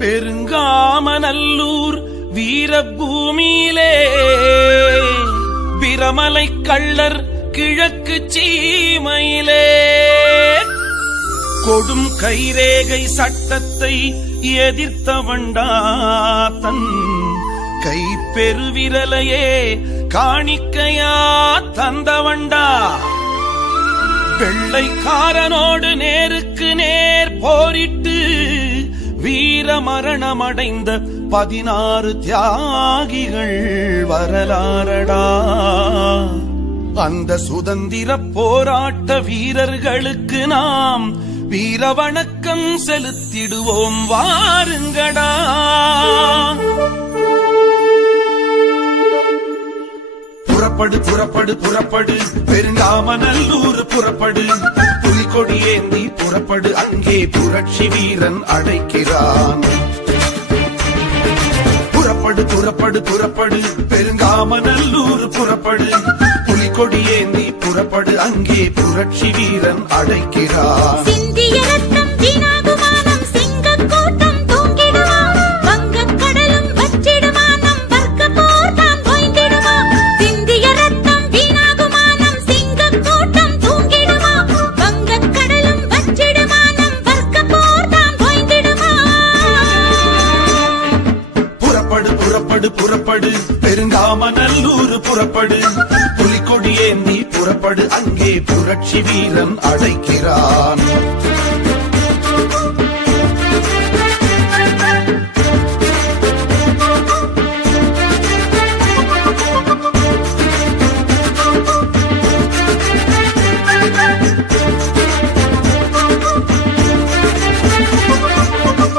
பெருங்காமநல்லூர் வீரபூமியிலே பிரமலை கள்ளர் கிழக்கு சீமையிலே கொடும் கைரேகை சட்டத்தை எதிர்த்தவண்டா தன் கை பெருவிரலையே காணிக்கையா தந்தவண்டா வெள்ளைக்காரனோடு நேருக்கு நேர் போரிட்டு வீர மரணமடைந்த 16 தியாகிகள் வரலாறடா. அந்த சுதந்திர போராட்ட வீரர்களுக்கு நாம் வீர வணக்கம் செலுத்திடுவோம் வாருங்கடா. புறப்படு புறப்படு புறப்படு பெருங்காமநல்லூர் புறப்படு புலிகொடி ஏந்தி புறப்படு அங்கே புரட்சி வீரன் அழைக்கிறான். புறப்படு புறப்படு புறப்படு பெருங்காமநல்லூர் புறப்படு புலிகொடி ஏந்தி புறப்படு அங்கே புரட்சி வீரன் அழைக்கிறான். புறப்படு பெருங்காமநல்லூர் புறப்படு புலிகொடி ஏந்தி புறப்படு அங்கே புரட்சி வீரன் அழைக்கிறான்.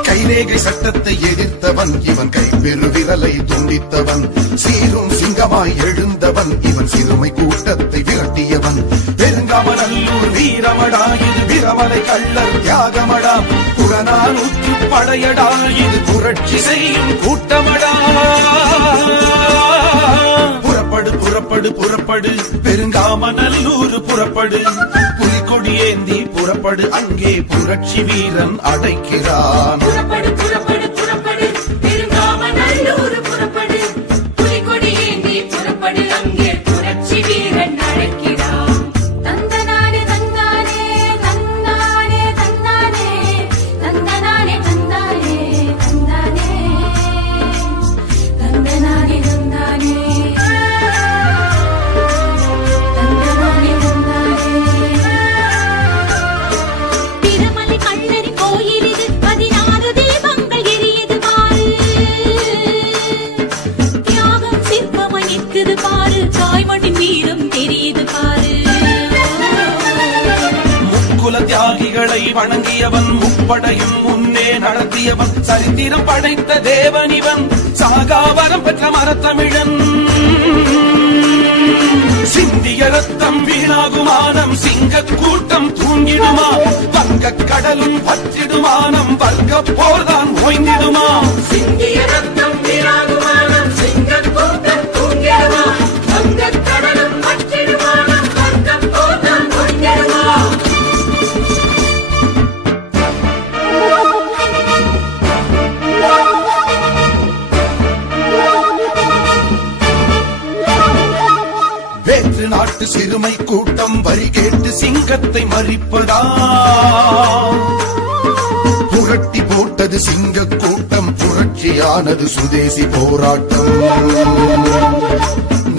கைரேகை சட்டத்தை எதிர்த்தவன் இவன் கை பெருவிரலை துண்டித்தவன் சீரும் சிங்கமாய் எழுந்தவன் இவன் சிறுமை கூட்டத்தை விரட்டியவன். பெருங்காமநல்லூர் வீரமடா இது பிரமலை கள்ளர் தியாகமடா புறநானூற்று படையடா இது புரட்சி செய்யும் கூட்டமடா. புறப்படு புறப்படு புறப்படு பெருங்காமநல்லூர் புறப்படு புலிகொடி ஏந்தி புறப்படு அங்கே புரட்சி வீரன் அழைக்கிறான். புறப்படு புறப்படு புறப்படு பெருங்காமநல்லூர் புறப்படு புலிகொடி ஏந்தி புறப்படு அங்கே புரட்சி வீரன் அழைக்கிறான். தந்தனானே தந்தானே தந்தானே தந்தானே தந்தனானே தந்தானே தந்தானே தந்தனானே தந்தானே தந்தனானே தந்தானே. பிரமலை கள்ளரின் கோயில் இது 16 தீபங்கள் எரியுது பாரு. தியாகம் சிற்பமாய் நிற்குது பாரு. தாய்மண்ணின் வீரம் தெரியுது பாரு. முக்குல தியாகிகளை வணங்கியவன் முப்படையும் முன்னே நடத்தியவன் சரித்திரம் படைத்த தேவனிவன் சாகாவரம் பெற்ற மரத்தமிழன். சிந்திய ரத்தம் வீணாகுமானம் சிங்க கூட்டம் தூங்கிடுமா வங்க கடலும் பற்றிடுமானம் வர்க்க போர்தான் ஓய்ந்திடுமா. சிந்திய ரத்தம் வீணாகுமானம் சிங்க கூட்டம் தூங்கிடுமா வங்க கடலும் பற்றிடுமானம் வர்க்க போர்தான் ஓய்ந்திடுமா. வேற்று நாட்டு சிறுமை கூட்டம் வரி கேட்டு சிங்கத்தை மறிப்பதா புரட்டி போட்டது சிங்க கூட்டம் புரட்சியானது சுதேசி போராட்டம்.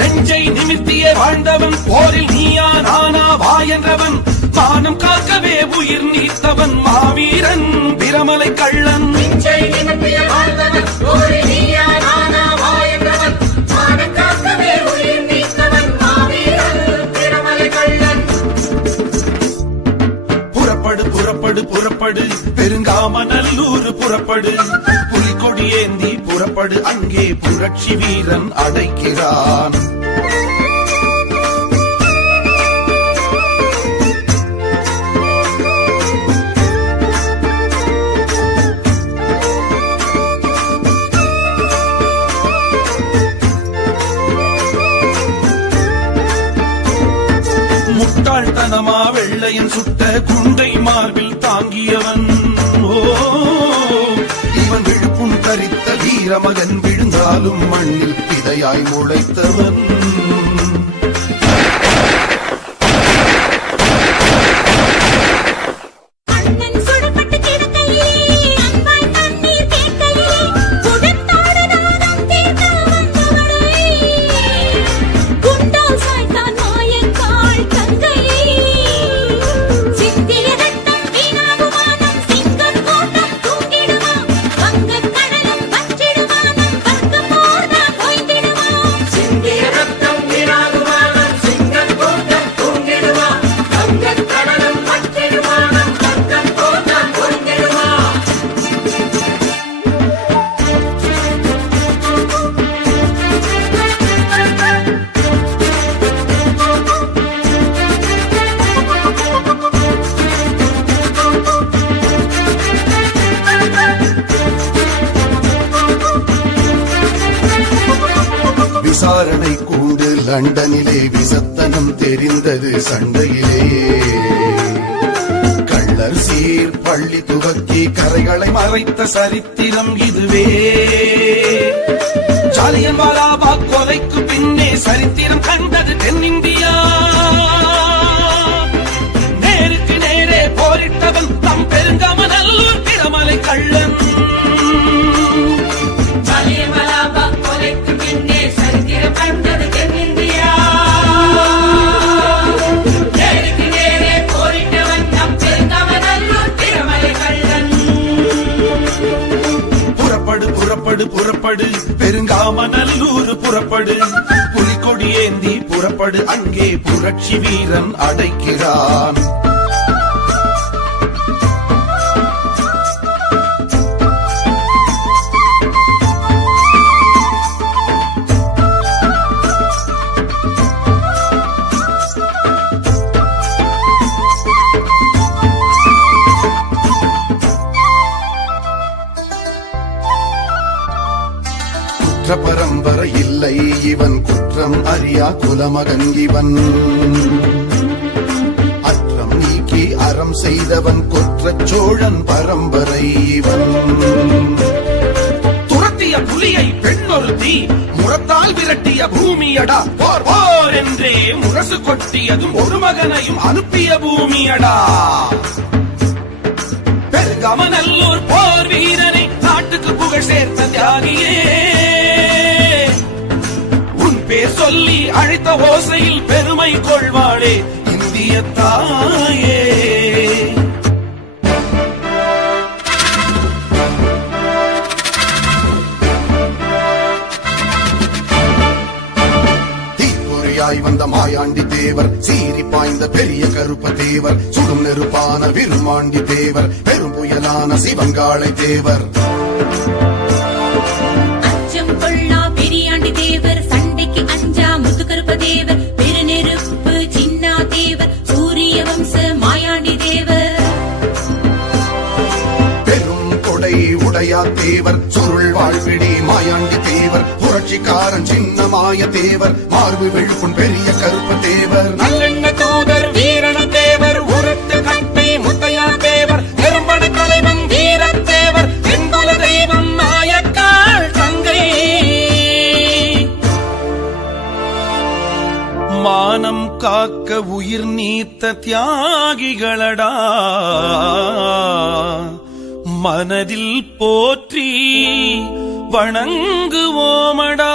நெஞ்சை நிமித்திய வாழ்ந்தவன் போரில் நீயா நானா வா என்றவன் மானம் காக்கவே உயிர் நீத்தவன் மாவீரன் பிரமலை கள்ளன். நெஞ்சை நிமித்திய வாழ்ந்தவன் போரில் நீயா நானா வா என்றவன் மானம் காக்கவே உயிர் நீத்தவன் மாவீரன் பிரமலை கள்ளன். புறப்படு புறப்படு புறப்படு பெருங்காமநல்லூர் புறப்படு புலிகொடி ஏந்தி புறப்படு அங்கே புரட்சி வீரன் அழைக்கிறான். முட்டாள்தனமா வெள்ளையன் சுட்ட குண்டை மார்பில் தாங்கியவன் இவன் விழுப்பு வீரமகன் விழுந்தாலும் மண்ணில் விதையாய் முளைத்தவன். விசாரணை கூண்டு லண்டனிலே விசத்தனம் தெரிந்தது சண்டையிலே. கள்ளர் சீர் பள்ளி துவக்கி கரைகளை மறைத்த சரித்திரம் இதுவே. ஜாலியன்வாலாபாக் கொலைக்கு பின்னே சரித்திரம் கண்டது தென்னிந்தியா. நேருக்கு நேரே போரிட்டவன் தம் பெருங்கமநல்லூர் பிரமலை கள்ளன். புறப்படு பெருங்காமநல்லூர் புறப்படு, புலிகொடி ஏந்தி புறப்படு, அங்கே புரட்சி வீரன் அடைக்கிறான். பரம்பரை இல்லை இவன், குற்றம் அறியா குலமகன் இவன். அற்றம் நீக்கி அறம் செய்தவன் குற்றச் சோழன் பரம்பரை இவன். துரத்திய புலியை பெண்ணொருத்தி முரத்தால் விரட்டிய பூமியடா. போர் போர் என்றே முரசு கொட்டியதும் ஒரு மகனையும் அனுப்பிய பூமியடா. பெருங்கமநல்லூர் போர் வீரனை நாட்டுக்கு புகழ் சேர்த்த தியாகியே. பேர் சொல்லி அழைத்த ஓசையில் பெருமை கொள்வாளே இந்திய தாயே. தீப்பொறியாய் வந்த மாயாண்டி தேவர், சீறி பாய்ந்த பெரிய கருப்ப தேவர், சுடும் நெருப்பான விருமாண்டி தேவர், பெரும் புயலான சிவங்காளை தேவர். தேவர் சுருள் வாழ்விடி மாயாண்டி தேவர், புரட்சிக்காரன் சின்ன மாய தேவர், மார்பு விழுப்புண் பெரிய கருப்ப தேவர். நல்லெண்ண தூதர் வீரண தேவர், உருட்டு கட்டி முத்தையா தேவர், பெரும்படை தலைவன் வீர தேவர், தென்குல தெய்வம் மாயக்காள் தங்கை. மானம் காக்க உயிர் நீத்த தியாகிகளடா, மனதில் போற்றி வணங்குவோமடா.